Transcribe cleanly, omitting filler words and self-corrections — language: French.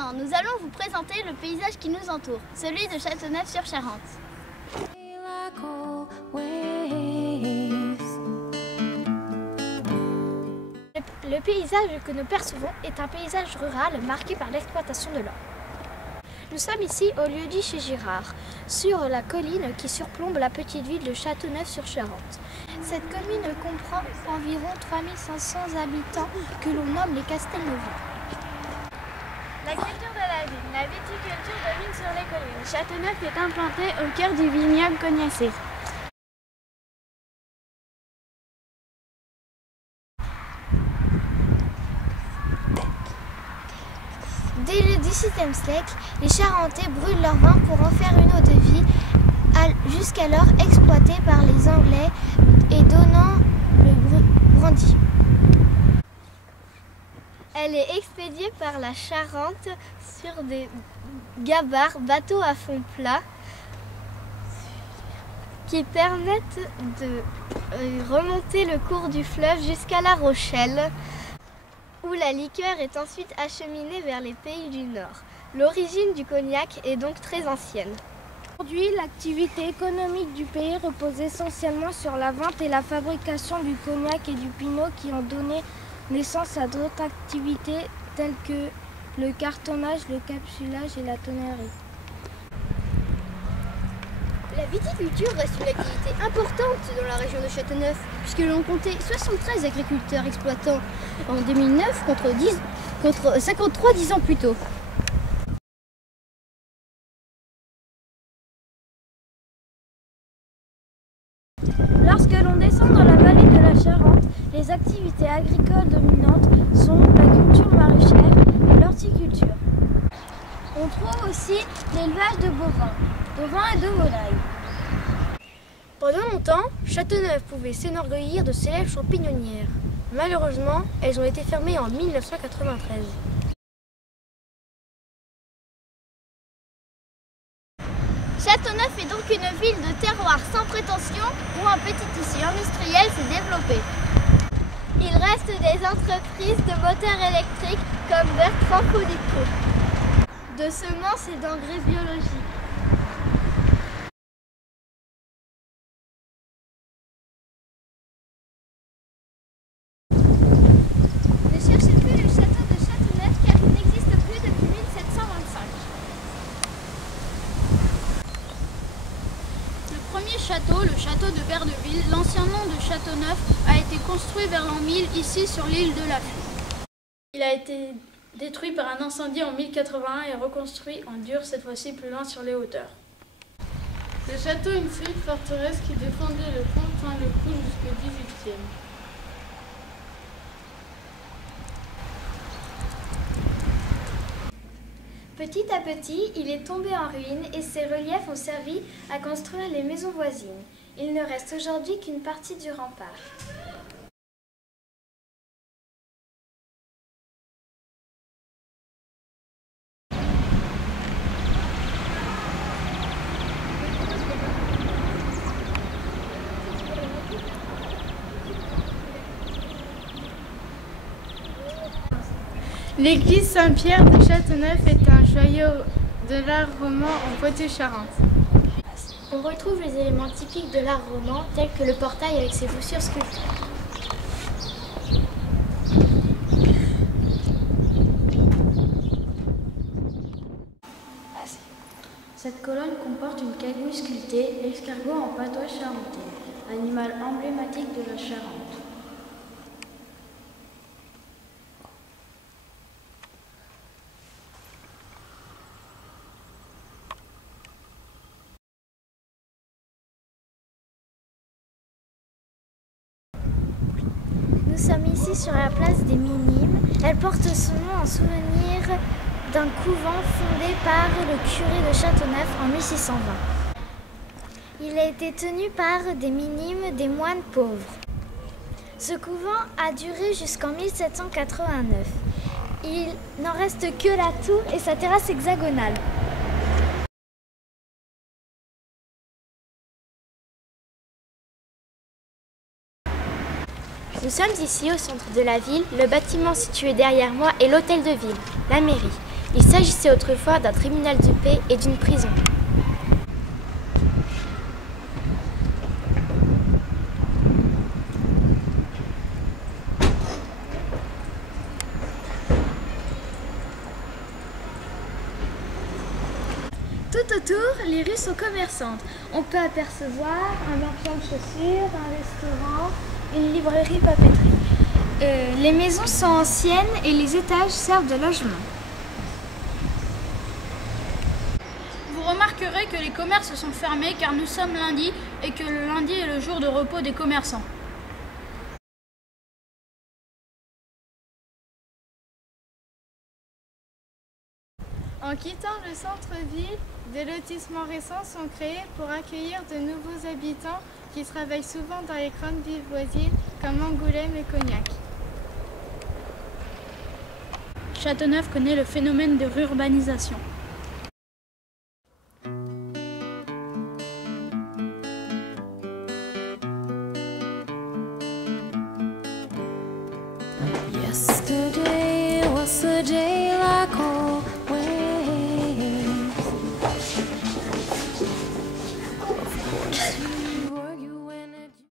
Maintenant, nous allons vous présenter le paysage qui nous entoure, celui de Châteauneuf-sur-Charente. Le paysage que nous percevons est un paysage rural marqué par l'exploitation de l'or. Nous sommes ici au lieu-dit chez Girard, sur la colline qui surplombe la petite ville de Châteauneuf-sur-Charente. Cette commune comprend environ 3500 habitants que l'on nomme les Castelnauviens. La culture de la vigne. La viticulture domine sur les collines. Châteauneuf est implanté au cœur du vignoble cognacé. Dès le XVIIe siècle, les Charentais brûlent leur vin pour en faire une eau-de-vie, jusqu'alors exploitée par les Anglais et donnant le brandy. Elle est expédiée par la Charente sur des gabarres, bateaux à fond plat, qui permettent de remonter le cours du fleuve jusqu'à La Rochelle, où la liqueur est ensuite acheminée vers les pays du Nord. L'origine du cognac est donc très ancienne. Aujourd'hui, l'activité économique du pays repose essentiellement sur la vente et la fabrication du cognac et du pinot qui ont donné naissance à d'autres activités telles que le cartonnage, le capsulage et la tonnerie. La viticulture reste une activité importante dans la région de Châteauneuf, puisque l'on comptait 73 agriculteurs exploitants en 2009 contre 53 10 ans plus tôt. Lorsque l'on descend dans la vallée de la Charente, les activités agricoles dominantes sont la culture maraîchère et l'horticulture. On trouve aussi l'élevage de bovins et de volailles. Pendant longtemps, Châteauneuf pouvait s'enorgueillir de célèbres champignonnières. Malheureusement, elles ont été fermées en 1993. Châteauneuf est donc une ville de terroir sans prétention où un petit tissu industriel s'est développé. Il reste des entreprises de moteurs électriques comme Bertrand Codico, de semences et d'engrais biologiques. Ne cherchez plus le château de Châteauneuf car il n'existe plus depuis 1725. Le premier château, le château de Berdeville, l'ancien nom de Châteauneuf, a été construit vers l'an 1000 ici sur l'île de Lafay. Il a été détruit par un incendie en 1081 et reconstruit en dur, cette fois-ci plus loin sur les hauteurs. Le château est une solide forteresse qui défendait le Pontin-le-Cou jusqu'au XVIIIe. Petit à petit, il est tombé en ruine et ses reliefs ont servi à construire les maisons voisines. Il ne reste aujourd'hui qu'une partie du rempart. L'église Saint-Pierre de Châteauneuf est un joyau de l'art roman en Poitou-Charentes. On retrouve les éléments typiques de l'art roman, tels que le portail avec ses voussures sculptées. Cette colonne comporte une cagoule sculptée, l'escargot en patois charentais, animal emblématique de la Charente. Nous sommes ici sur la place des Minimes. Elle porte son nom en souvenir d'un couvent fondé par le curé de Châteauneuf en 1620. Il a été tenu par des minimes, des moines pauvres. Ce couvent a duré jusqu'en 1789. Il n'en reste que la tour et sa terrasse hexagonale. Nous sommes ici au centre de la ville. Le bâtiment situé derrière moi est l'hôtel de ville, la mairie. Il s'agissait autrefois d'un tribunal de paix et d'une prison. Tout autour, les rues sont commerçantes. On peut apercevoir un marchand de chaussures, un restaurant, une librairie papeterie. Les maisons sont anciennes et les étages servent de logement. Vous remarquerez que les commerces sont fermés car nous sommes lundi et que le lundi est le jour de repos des commerçants. En quittant le centre-ville, des lotissements récents sont créés pour accueillir de nouveaux habitants qui travaillent souvent dans les grandes villes voisines comme Angoulême et Cognac. Châteauneuf connaît le phénomène de rurbanisation. Yesterday